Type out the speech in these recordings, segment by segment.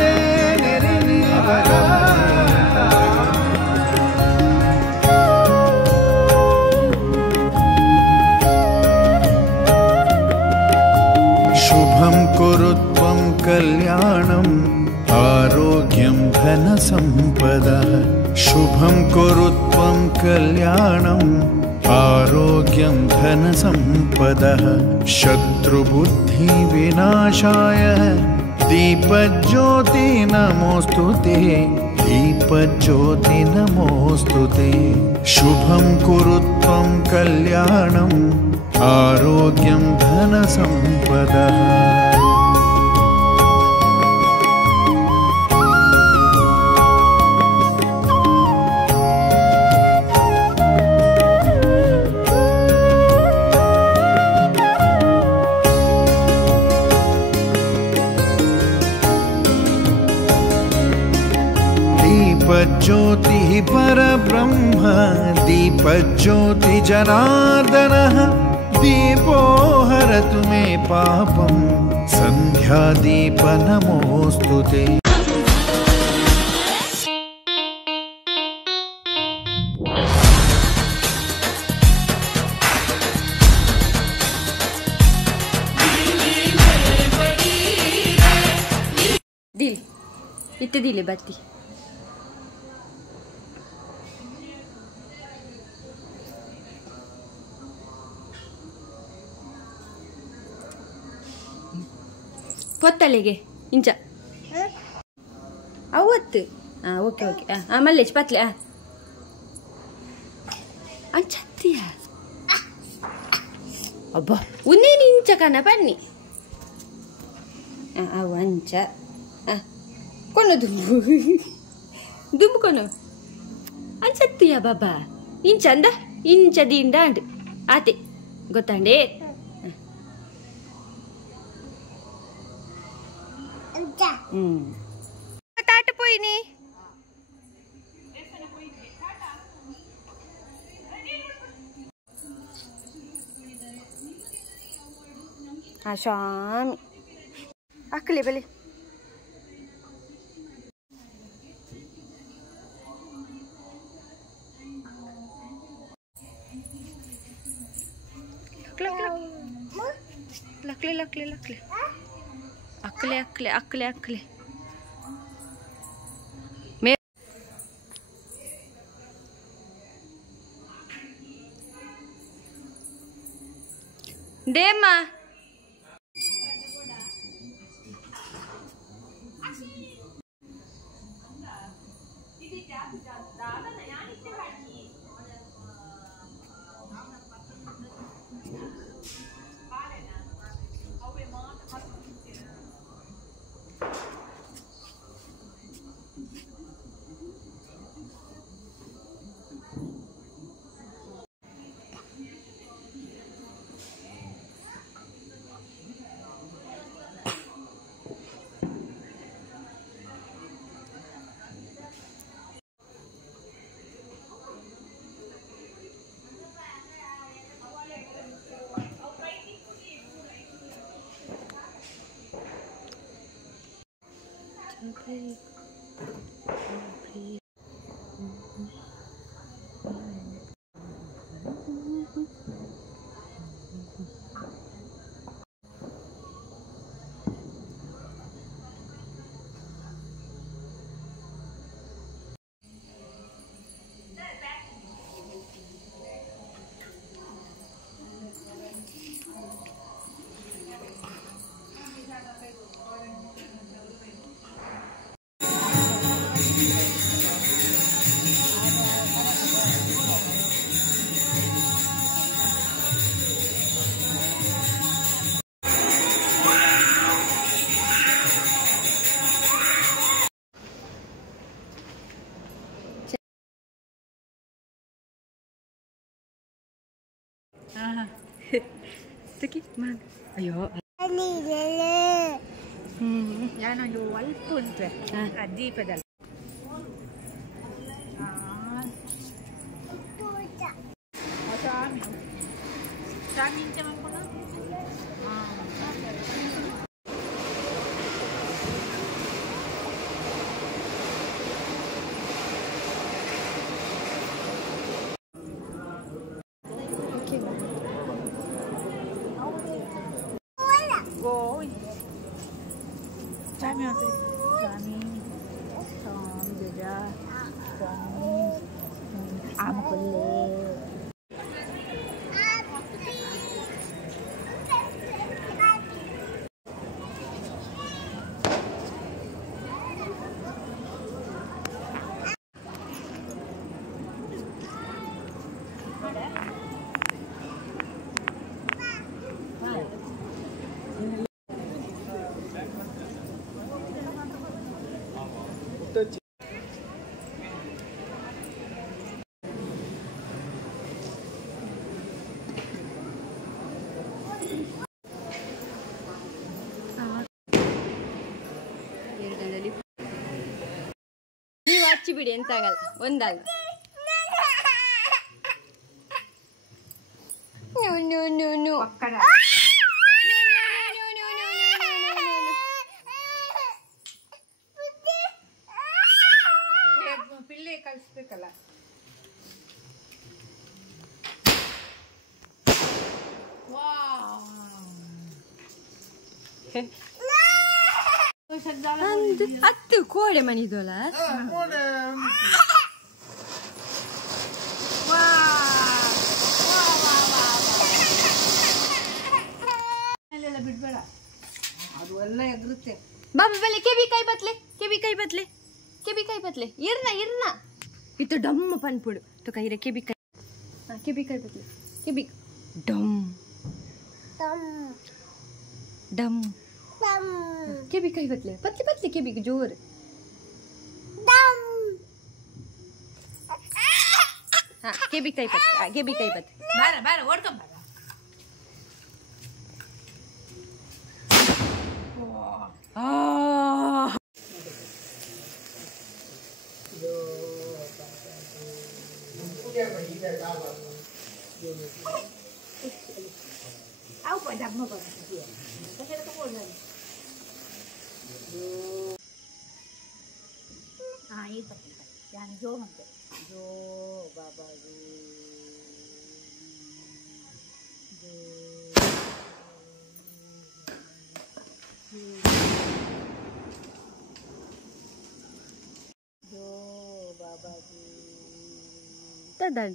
रे रे नी गा शुभं कुरुत्वं कल्याणम् आरोग्यं धनसम्पदः शुभं कुरुत्वं कल्याणम् आरोग्यं धनसम्पदः शत्रुबुद्धिविनाशाय दीपज्योति नमोस्तुते दीपज्योति नमोस्तुते शुभं कुरुत्वं कल्याणम् आरोग्यं धनसम्पदः दीपज्योतिः परब्रह्म दीपज्योति जनार्दनः दीपो हरतु मे पापं सन्ध्यादीप नमोस्तुते दिल इतने दिले बत्ती ಪೊತ್ತಲೆಗೆ ಇಂಚ ಅವತ್ತು ಓಕೆ ಓಕೆ ಮಲ್ಲೇಶ್ ಪತ್ಲೆ ಅಂಚತ್ತೀಯ ಅಬ್ಬಾ ಉನ್ನೇನು ಇಂಚ ಕನ ಬನ್ನಿ ಅವು ಅಂಚ ಕೊನು ದುಂಬು ದುಂಬು ಕೊನು ಅಂಚತ್ತೀಯ ಬಾಬಾ ಇಂಚಂದ ಇಂಚ ದಿಂಡ ಅಂಡು ಆತೆ ಗೊತ್ತಾಂಡೆ ತಾಟ ಪೋಯಿನಿ ಸ್ವಾಮಿ ಅಕ್ಕಲೆ ಬಲೆ ಲಕ್ಲೆ ಲಕ್ಲೆ ಲಕ್ಲೆ ಅಕ್ಕಲೆ ಅಕ್ಕಲೆ ಅಕ್ಕಲೆ ಅಕ್ಕಲೆ ದೇಮ್ಮ Siki, man. Ayo. Yan ang luwal punto. Adi pedal. Sa amin naman po na. ನೀವು ಹಚ್ಚಿ ಬಿಡಿ, ಎಂತ ಆಗಲ್ಲ, ಒಂದಲ್ಲ. ಪಿಳ್ಳೆ ಕಳಿಸ್ಬೇಕಲ್ಲ. ಹತ್ತು ಕೋಡೆ ಮನಿದೋಲ ಬಿಡ್ಬೇಡ, ಅದು ಎಲ್ಲ ಎಗರುತ್ತೆ. ಬಾಬಾ ಬಲೆ ಕೆಬಿಕಾಯಿ ಬತ್ಲೆ ಇರ್ನ ಇತ್ತು ಡಮ್ಮ ಪನ್ಪುಡು तो कही रे केबिकाई बतले केबी डम डम केबिकाई बतले पतले केबी जोर हाँ केबिकाई बत बार ओಡ್ಕೊ ಬಾರ. Aku pada mau pada dia. Saya tak boleh. Ah, ini pakai. Yang jo nanti. Jo, baba jo. Jo, baba jo. Tadad.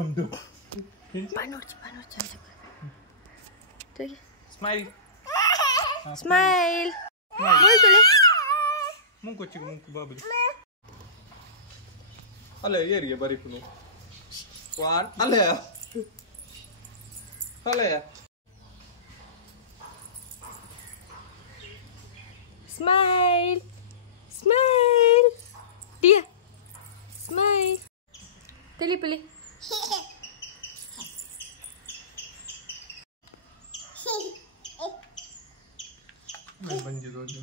Dum. Panor cantik. Smile. Smile. Betul le. Mungu babu. Ale yeri bari kuno. One. Ale. Smile. Dia. Smile. Teli. ಬಂದಿರೋದು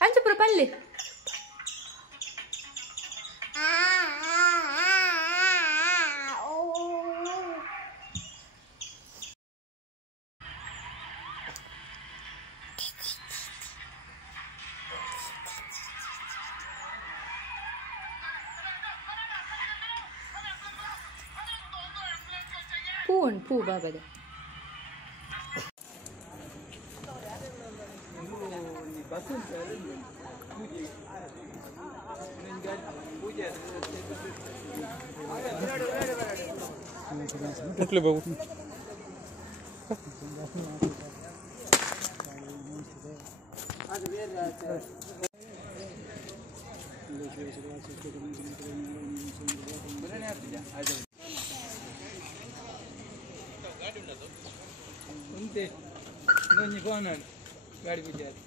Anche per palle. Poo baba da. ಮುಟ್ಲಿ Babu ఉంటే నన్ను పోనాను గాడి బిడ్డారు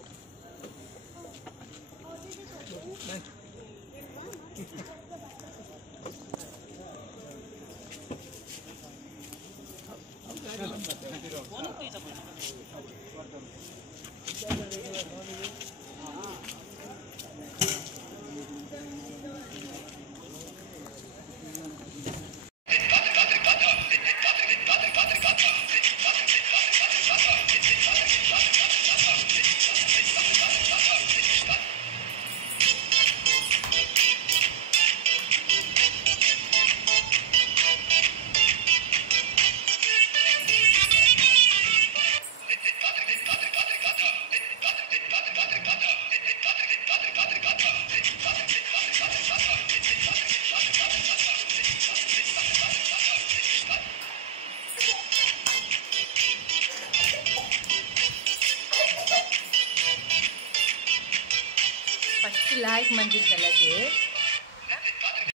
First like manjil talake